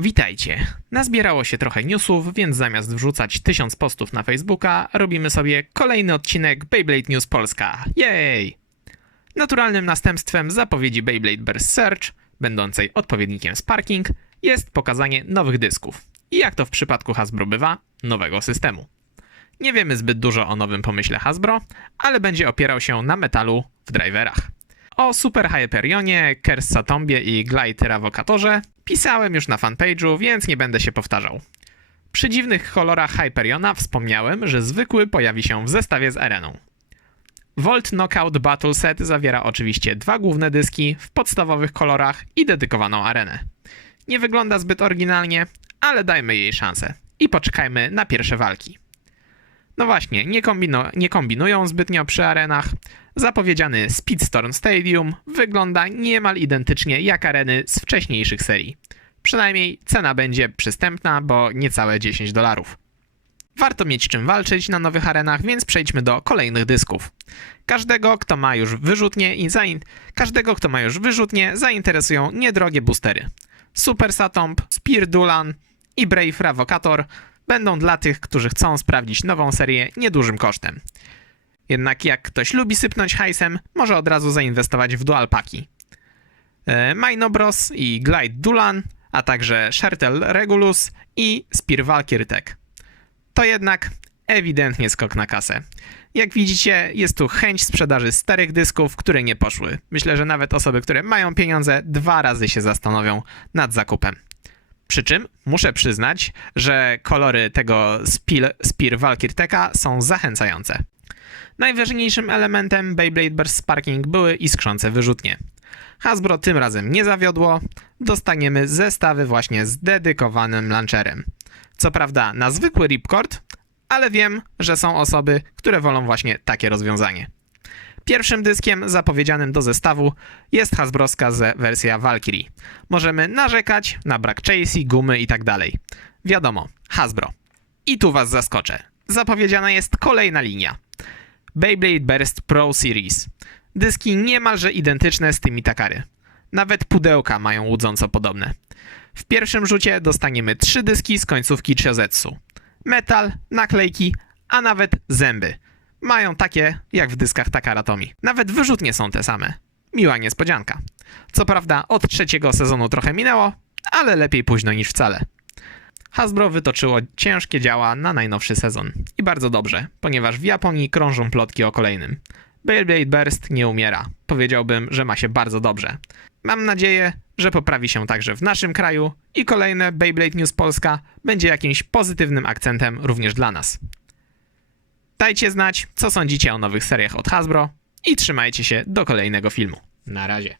Witajcie. Nazbierało się trochę newsów, więc zamiast wrzucać tysiąc postów na Facebooka, robimy sobie kolejny odcinek Beyblade News Polska. Jej! Naturalnym następstwem zapowiedzi Beyblade Burst Search, będącej odpowiednikiem Sparking, jest pokazanie nowych dysków. I jak to w przypadku Hasbro bywa, nowego systemu. Nie wiemy zbyt dużo o nowym pomyśle Hasbro, ale będzie opierał się na metalu w driverach. O Super Hyperionie, Kersa Tombie i Glide Ravocatorze pisałem już na fanpage'u, więc nie będę się powtarzał. Przy dziwnych kolorach Hyperiona wspomniałem, że zwykły pojawi się w zestawie z areną. Volt Knockout Battle Set zawiera oczywiście dwa główne dyski w podstawowych kolorach i dedykowaną arenę. Nie wygląda zbyt oryginalnie, ale dajmy jej szansę i poczekajmy na pierwsze walki. No właśnie, nie, nie kombinują zbytnio przy arenach. Zapowiedziany Speedstorm Stadium wygląda niemal identycznie jak areny z wcześniejszych serii. Przynajmniej cena będzie przystępna, bo niecałe 10 dolarów. Warto mieć czym walczyć na nowych arenach, więc przejdźmy do kolejnych dysków. Każdego, kto ma już wyrzutnie i zain... każdego, kto ma już wyrzutnie, zainteresują niedrogie boostery. Super Satomb, Spear Dulan i Brave Ravocator będą dla tych, którzy chcą sprawdzić nową serię niedużym kosztem. Jednak jak ktoś lubi sypnąć hajsem, może od razu zainwestować w dual paki. E, Minobros i Glide Dulan, a także Shertel Regulus i Spear Valkyrie Tech. To jednak ewidentnie skok na kasę. Jak widzicie, jest tu chęć sprzedaży starych dysków, które nie poszły. Myślę, że nawet osoby, które mają pieniądze, dwa razy się zastanowią nad zakupem. Przy czym muszę przyznać, że kolory tego Spear Valkyrie Techa są zachęcające. Najważniejszym elementem Beyblade Burst Sparking były iskrzące wyrzutnie. Hasbro tym razem nie zawiodło, dostaniemy zestawy właśnie z dedykowanym launcherem. Co prawda na zwykły ripcord, ale wiem, że są osoby, które wolą właśnie takie rozwiązanie. Pierwszym dyskiem zapowiedzianym do zestawu jest Hasbroska z wersja Valkyrie. Możemy narzekać na brak chasey, gumy i tak. Wiadomo, Hasbro. I tu was zaskoczę. Zapowiedziana jest kolejna linia. Beyblade Burst Pro Series. Dyski niemalże identyczne z tymi Takary. Nawet pudełka mają łudząco podobne. W pierwszym rzucie dostaniemy trzy dyski z końcówki Chiozetsu. Metal, naklejki, a nawet zęby. Mają takie jak w dyskach Takara Tomi. Nawet wyrzutnie są te same. Miła niespodzianka. Co prawda od trzeciego sezonu trochę minęło, ale lepiej późno niż wcale. Hasbro wytoczyło ciężkie działa na najnowszy sezon. I bardzo dobrze, ponieważ w Japonii krążą plotki o kolejnym. Beyblade Burst nie umiera. Powiedziałbym, że ma się bardzo dobrze. Mam nadzieję, że poprawi się także w naszym kraju i kolejne Beyblade News Polska będzie jakimś pozytywnym akcentem również dla nas. Dajcie znać, co sądzicie o nowych seriach od Hasbro i trzymajcie się do kolejnego filmu. Na razie.